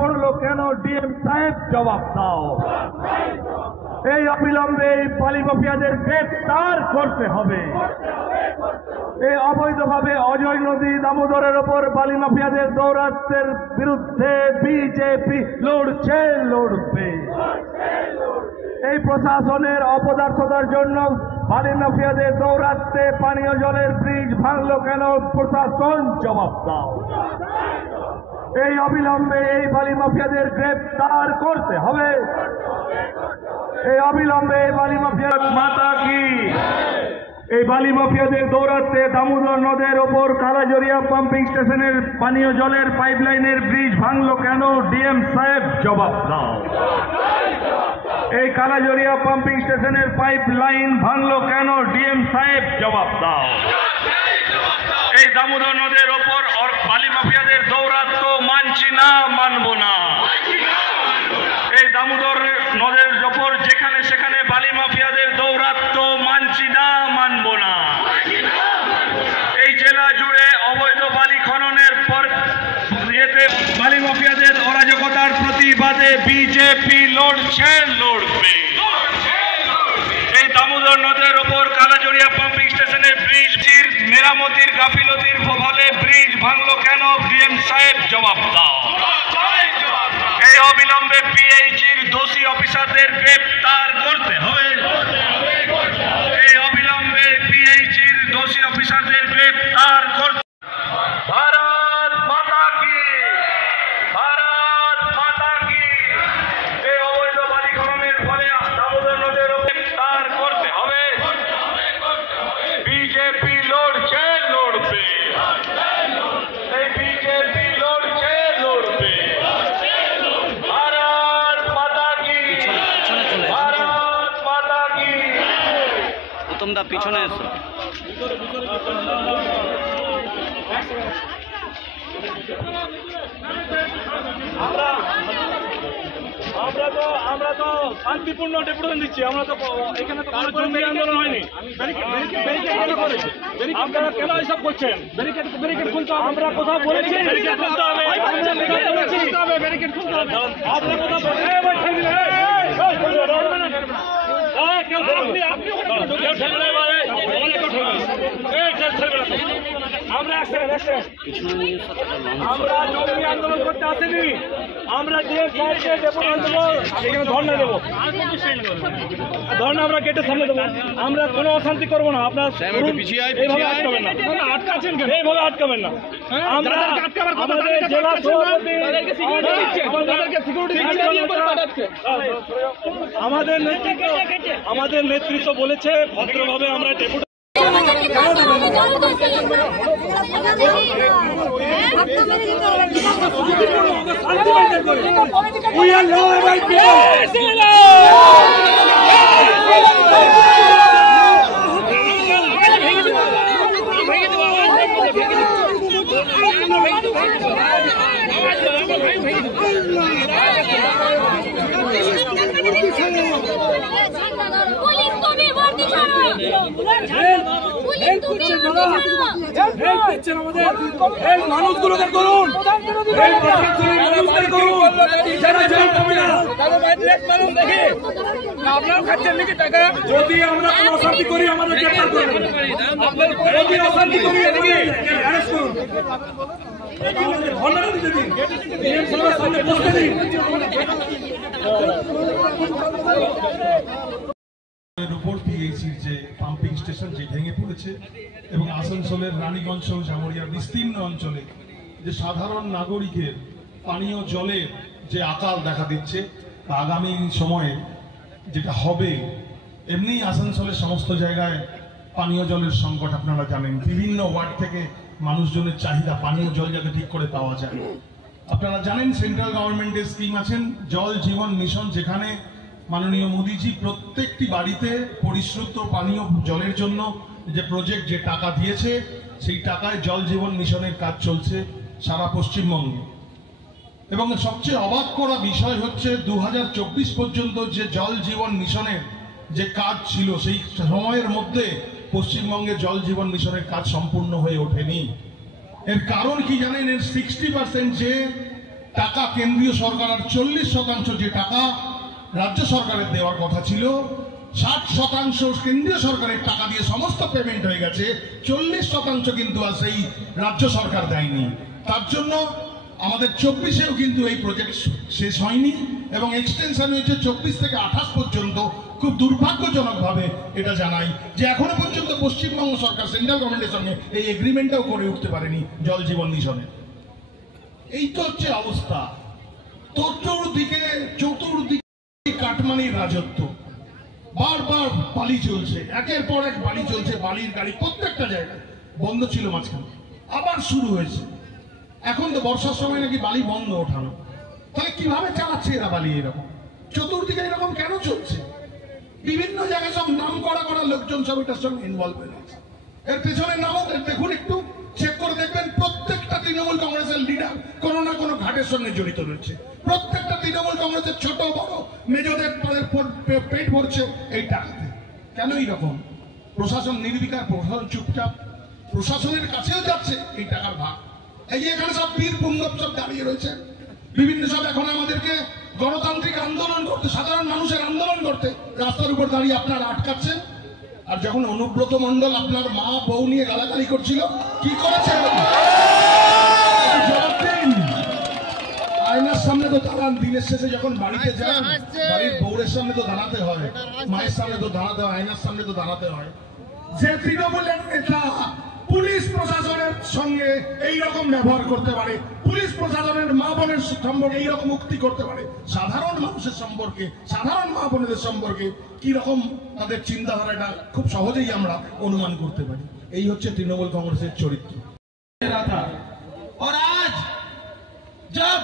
পড়লো কেন? ডিএম সাহেব জবাব দাও। এই অবিলম্বে এই বালি মাফিয়াদের গ্রেফতার করতে হবে। এই অবৈধভাবে অজয় নদী দামোদরের ওপর বালি মাফিয়াদের দৌরাত্ম্যের বিরুদ্ধে বিজেপি লড়বে। এই প্রশাসনের অপদার্থতার জন্য বালি মাফিয়াদের দৌরাত্ম্যে পানীয় জলের ব্রিজ ভাঙলো কেন? প্রশাসন জবাব দাও। এই অবিলম্বে এই বালি মাফিয়াদের গ্রেফতার করতে হবে। এই অবিলম্বে এই বালি মাফিয়া মাতা কি এই বালি মাফিয়াদের দৌরাত্ম্যে দামোদর নদের ওপর কালাজরিয়া পাম্পিং স্টেশনের পানীয় জলের পাইপলাইনের ব্রিজ ভাঙলো কেন? ডিএম সাহেব জবাব দাও। এই কালাজরিয়া পাম্পিং স্টেশনের পাইপলাইন ভাঙলো কেন? ডিএম সাহেব জবাব দাও। এই দামোদর নদের ওপর বালি মাফিয়াদের দৌরাত্ম্য মানছি না, মানব না। এই দামোদর নদের ওপর যেখানে সেখানে বালি মাফিয়াদের দৌরাত্ম্য মানছি না, মানব না। এই জেলা জুড়ে অবৈধ বালি খননের পর বালি মাফিয়াদের অরাজকতার প্রতিবাদে বিজেপি লড়বে। এই দামোদর নদের ওপর কালাজরিয়া পাম্পিং স্টেশনের ব্রিজটির মেরামতির গাফিলতির ফলে ব্রিজ ভাঙলো কেন? ডিএম সাহেব জবাব দাও। এই অবিলম্বে পিএইচির দোষী অফিসারদের গ্রেফতার করতে হবে। এই অবিলম্বে পিএইচির দোষী অফিসারদের গ্রেফতার করতে। ভারত মাতা কি, ভারত মাতা কি। এই অবৈধ বালি খননের ফলে দামোদর নদের গ্রেফতার করতে হবে। বিজেপি লড়বে। এই বিজেপি লড়বে। ভারত মাতা কি, ভারত মাতা কি। তোমরা পিছনে এসো। আমরা তো শান্তিপূর্ণ ডেপুটেশন দিচ্ছি। আমরা তো এখানে তো জঙ্গি আন্দোলন হয়নি। আপনারা কেন এসব করছেন? ব্যারিকেড খুলতে হবে। আমরা কোথাও বলেছি ব্যারিকেড খুলতে হবে। ব্যারিকেড খুলতে হবে। আপনারা কোথাও আমরা জঙ্গি আন্দোলন করতে আসেনি। আমরা যে এখানে ধর্ণা দেবো। ধর্ণা আমরা গেটের সামনে দেবো। আমরা কোনো অশান্তি করবো না। আপনার এইভাবে আটকাবেন না। এইভাবে আটকাবেন না। আমরা আমাদের জেলা সভাপতি আমাদের নেতৃত্ব বলেছে ভদ্রভাবে আমরা deputy We are law-abiding people. মানুষগুলোকে করুন, আপনার খাচ্ছেন নাকি টাকা? যদি আমরা কোনো অশান্তি করি আমাদের গ্রেফতার করুন। যদি অশান্তি করি অ্যারেস্ট করুন। সামনে বসতে দিন। উপর পিএইচির যে পাম্পিং স্টেশন যে ভেঙে পড়েছে এবং আসানসোলের রানীগঞ্জ সহ জামুরিয়ার বিস্তীর্ণ অঞ্চলে যে সাধারণ নাগরিকের পানীয় জলের যে আকাল দেখা দিচ্ছে, আগামী সময়ে যেটা হবে, এমনি আসানসোলের সমস্ত জায়গায় পানীয় জলের সংকট আপনারা জানেন। বিভিন্ন ওয়ার্ড থেকে মানুষজনের চাহিদা পানীয় জল যাতে ঠিক করে পাওয়া যায়। আপনারা জানেন সেন্ট্রাল গভর্নমেন্টের স্কিম আছেন জল জীবন মিশন, যেখানে মাননীয় মোদীজি প্রত্যেকটি বাড়িতে পরিশ্রুত পানীয় জলের জন্য যে প্রজেক্ট যে টাকা দিয়েছে, সেই টাকায় জল জীবন মিশনের কাজ চলছে সারা পশ্চিমবঙ্গে। এবং সবচেয়ে অবাক করা বিষয় হচ্ছে 2024 পর্যন্ত যে জল জীবন মিশনের যে কাজ ছিল, সেই সময়ের মধ্যে পশ্চিমবঙ্গে জল জীবন মিশনের কাজ সম্পূর্ণ হয়ে ওঠেনি। এর কারণ কি জানেন? এর 60% যে টাকা কেন্দ্রীয় সরকার আর 40% যে টাকা রাজ্য সরকারের দেওয়ার কথা ছিল, 60% কেন্দ্রীয় সরকারের টাকা দিয়ে সমস্ত পেমেন্ট হয়ে গেছে, 40% কিন্তু আর সেই রাজ্য সরকার দেয়নি। তার জন্য আমাদের 24-এও কিন্তু এই প্রজেক্ট শেষ হয়নি এবং এক্সটেনশন হয়েছে 24 থেকে 28 পর্যন্ত। খুব দুর্ভাগ্যজনকভাবে এটা জানাই যে এখনো পর্যন্ত পশ্চিমবঙ্গ সরকার সেন্ট্রাল গভর্নমেন্টের সঙ্গে এই এগ্রিমেন্টটাও করে উঠতে পারেনি জল জীবন মিশনে। এই তো হচ্ছে অবস্থা। চতুর্দিকে কাটমানির রাজত্ব, বারবার বালি চলছে, একের পর এক বালি চলছে, বালির গাড়ি প্রত্যেকটা জায়গায়। বন্ধ ছিল মাঝখানে, আবার শুরু হয়েছে। এখন তো বর্ষার সময় নাকি বালি বন্ধ ওঠানো। তাহলে কিভাবে চালাচ্ছে এরা বালি? এরকম চতুর্দিকে এরকম কেন চলছে? বিভিন্ন জায়গায় সব নাম করা লোকজন সব এটার সঙ্গে ইনভলভ হয়ে গেছে। এর পেছনে নামও দেখুন, একটু চেক করে দেখবেন, প্রত্যেকটা তৃণমূল কংগ্রেসের লিডার কোনো না কোনো ঘাটের সঙ্গে জড়িত রয়েছে। প্রত্যেকটা তৃণমূল কংগ্রেসের ছোট বড় মেজদের তাদের পেট ভরছে এই টাকাতে। কেন এইরকম? প্রশাসন নির্বিকার, প্রশাসন চুপচাপ, প্রশাসনের কাছেও যাচ্ছে এই টাকার ভাগ। এই যে এখানে সব বীর পুঙ্গব সব দাঁড়িয়ে রয়েছে, বিভিন্ন সব এখন আমাদেরকে গণতান্ত্রিক আন্দোলন করতে, সাধারণ মানুষের আন্দোলন করতে রাস্তার উপর দাঁড়িয়ে আপনারা আটকাচ্ছেন। আর যখন অনুব্রত মণ্ডল আপনার মা বউ নিয়ে গালাগালি করছিল, কি করেছে? জবাব দিন। আয়নার সামনে তো দাঁড়ান, দিনের শেষে যখন বাড়িতে যান বাড়ির বউরের সামনে তো দাঁড়াতে হয়, মায়ের সামনে তো দাঁড়াতে হয়, আয়নার সামনে তো দাঁড়াতে হয়। যে তৃণমূলের নেতা পুলিশ প্রশাসনের সঙ্গে এইরকম ব্যবহার করতে পারে, পুলিশ প্রশাসনের মা বোনের সম্পর্কে এইরকম উক্তি করতে পারে, সাধারণ মানুষের সম্পর্কে, সাধারণ মা বোনেদের সম্পর্কে কি রকম তাদের চিন্তাধারাটা খুব সহজেই আমরা অনুমান করতে পারি। এই হচ্ছে তৃণমূল কংগ্রেসের চরিত্র। और आज जब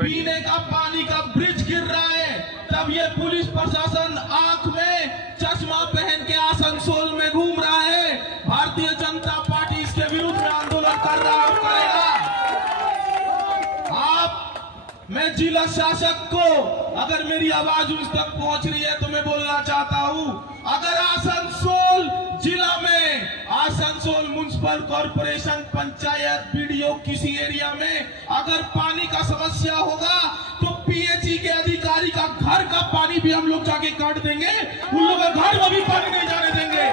पीने का पानी का ब्रिज गिर रहा है, तब ये पुलिस प्रशासन आंख में चश्मा पहन के आसनसोल में घूम रहा है। भारतीय जनता पार्टी इसके विरुद्ध में आंदोलन कर रहा है और करेगा। मैं जिला शासक को, अगर मेरी आवाज उस तक पहुंच रही है तो मैं बोलना चाहता हूं, अगर आसनसोल जिला में, Asansol municipal corporation, panchayat, BDO किसी एरिया में अगर पानी का समस्या होगा तो पीएचई के अधिकारी का घर का पानी भी हम लोग जाके काट देंगे, उन लोगों के घर में भी पानी नहीं जाने देंगे।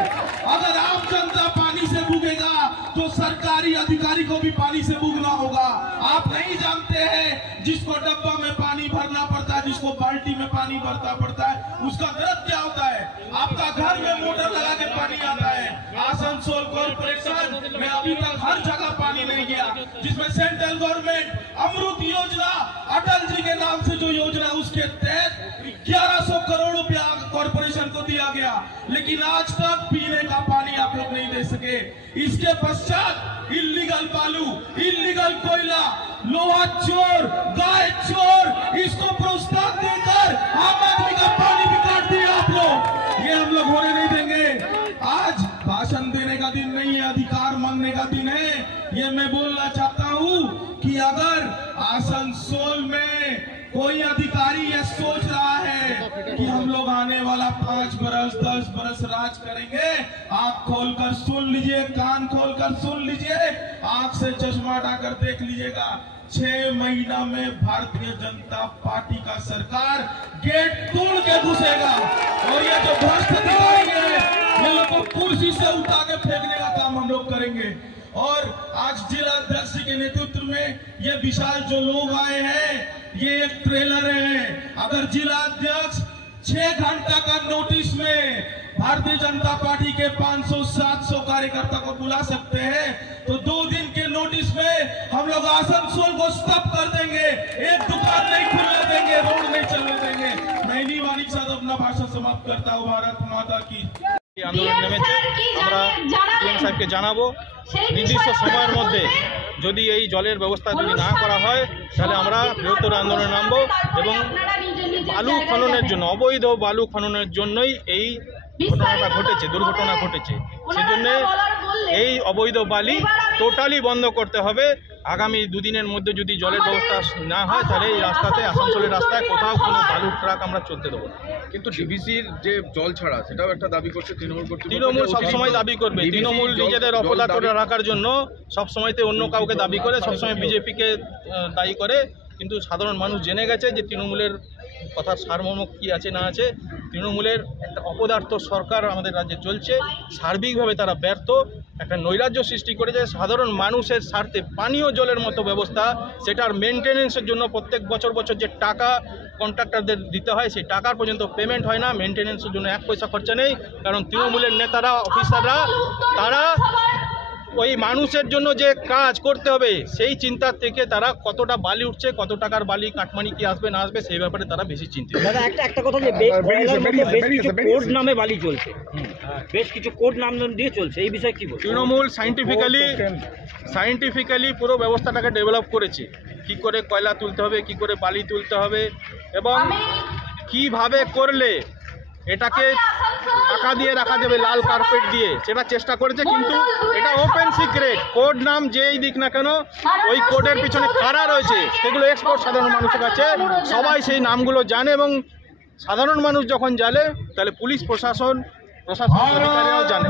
अगर आम जनता पानी से भूगेगा तो सरकारी अधिकारी को भी पानी से भूगना होगा। आप नहीं जानते हैं, जिसको डब्बा में पानी भरना पड़ता है, जिसको बाल्टी में पानी भरना पड़ता है, उसका दर्द क्या होता है। आपका घर में मोटर लगा के पानी आता है। आसनसोल कॉर्पोरेशन में अभी तक हर जगह पानी नहीं गया, जिसमें सेंट्रल गवर्नमेंट अमृत योजना, अटल जी के नाम से जो योजना, उसके तहत 1100 करोड़ रुपया कॉर्पोरेशन को दिया गया, लेकिन आज तक पीने का पानी आप लोग नहीं दे सके। इसके पश्चात इल्लीगल बालू, इल्लीगल कोयला, लोहा चोर, गाय चोर, इसको प्रोत्साहन देकर आम आदमी का पानी भी काट दिया आप लोग। ये हम लोग होने नहीं देंगे। आज भाषण देने का दिन नहीं है, अधिकार मांगने का दिन है। ये मैं बोलना चाहता हूँ कि अगर आसनसोल में कोई अधिकारी ये सोच रहा है कि हम लोग आने वाला 5 बरस 10 बरस राज करेंगे, आंख खोलकर सुन लीजिए, कान खोलकर सुन लीजिए, आंख से चश्मा हटाकर देख लीजिएगा। 6 महीना में भारतीय जनता पार्टी का सरकार गेट तोड़ के घुसेगा और ये जो भ्रष्ट अधिकारी है, ये लोग को कुर्सी से उठा के फेंकने का काम हम लोग करेंगे। और आज जिला अध्यक्ष के नेतृत्व में ये विशाल जो लोग आए हैं, ये एक ट्रेलर है। अगर जिला अध्यक्ष 6 घंटा का नोटिस में भारतीय जनता पार्टी के 500-700 कार्यकर्ता को बुला सकते हैं, तो 2 दिन के नोटिस में हम लोग आसनसोल को स्तब्ध कर देंगे, एक दुकान नहीं खुलने देंगे, रोड नहीं चलने देंगे। मैं इन्हीं वाणी के साथ अपना भाषण समाप्त करता हूँ। भारत माता की। আন্দোলন নেমেছে, আমরা ডিএম সাহেবকে জানাবো নির্দিষ্ট সময়ের মধ্যে যদি এই জলের ব্যবস্থা যদি না করা হয় তাহলে আমরা বৃহত্তর আন্দোলনে নামবো এবং বালু খননের জন্য, অবৈধ বালু খননের জন্যই এই ঘটনাটা ঘটেছে, দুর্ঘটনা ঘটেছে। সেজন্য এই অবৈধ বালি টোটালি বন্ধ করতে হবে। আগামী 2 দিনের মধ্যে যদি জলের ব্যবস্থা না হয় তাহলে এই রাস্তাতে, আসানসোলের রাস্তায় কোথাও কোনো বালুর ট্রাক আমরা চলতে দেবো না। কিন্তু ডিভিসির যে জল ছাড়া সেটাও একটা দাবি করছে তৃণমূল কর্তৃপক্ষ। তৃণমূল সবসময় দাবি করবে, তৃণমূল নিজেদের অপদার্থ রাখার জন্য সবসময়তে অন্য কাউকে দাবি করে, সবসময় বিজেপিকে দায়ী করে। কিন্তু সাধারণ মানুষ জেনে গেছে যে তৃণমূলের কথার সারমর্ম কী আছে না আছে। তৃণমূলের একটা অপদার্থ সরকার আমাদের রাজ্যে চলছে, সার্বিকভাবে তারা ব্যর্থ, একটা নৈরাজ্য সৃষ্টি করেছে। সাধারণ মানুষের স্বার্থে পানীয় জলের মতো ব্যবস্থা, সেটার মেনটেনেন্সের জন্য প্রত্যেক বছর বছর যে টাকা কন্ট্রাক্টরদের দিতে হয়, সেই টাকার পর্যন্ত পেমেন্ট হয় না, মেনটেনেন্সের জন্য 1 পয়সা খরচা নেই। কারণ তৃণমূলের নেতারা, অফিসাররা তারা ওই মানুষের জন্য যে কাজ করতে হবে সেই চিন্তার থেকে তারা কতটা বালি উঠছে, কত টাকার বালি কাটমানি কি আসবে না আসবে সেই ব্যাপারে তারা বেশি চিন্তিত। দাদা একটা কথা যে বেশ কিছু কোড নামে বালি চলছে, বেশ কিছু কোড নাম দিয়ে চলছে, এই বিষয়ে কি বলবো? তৃণমূল সায়েন্টিফিক্যালি পুরো ব্যবস্থাটাকে ডেভেলপ করেছে, কি করে কয়লা তুলতে হবে, কি করে বালি তুলতে হবে এবং কিভাবে করলে এটাকে ঢাকা দিয়ে রাখা যাবে লাল কার্পেট দিয়ে, সেটা চেষ্টা করেছে। কিন্তু এটা ওপেন সিক্রেট, কোড নাম যেই দিক না কেন ওই কোডের পিছনে কারা রয়েছে সেগুলো এক্সপোর্ট সাধারণ মানুষের কাছে, সবাই সেই নামগুলো জানে এবং সাধারণ মানুষ যখন জানে তাহলে পুলিশ প্রশাসন অধিকারীরাও জানে।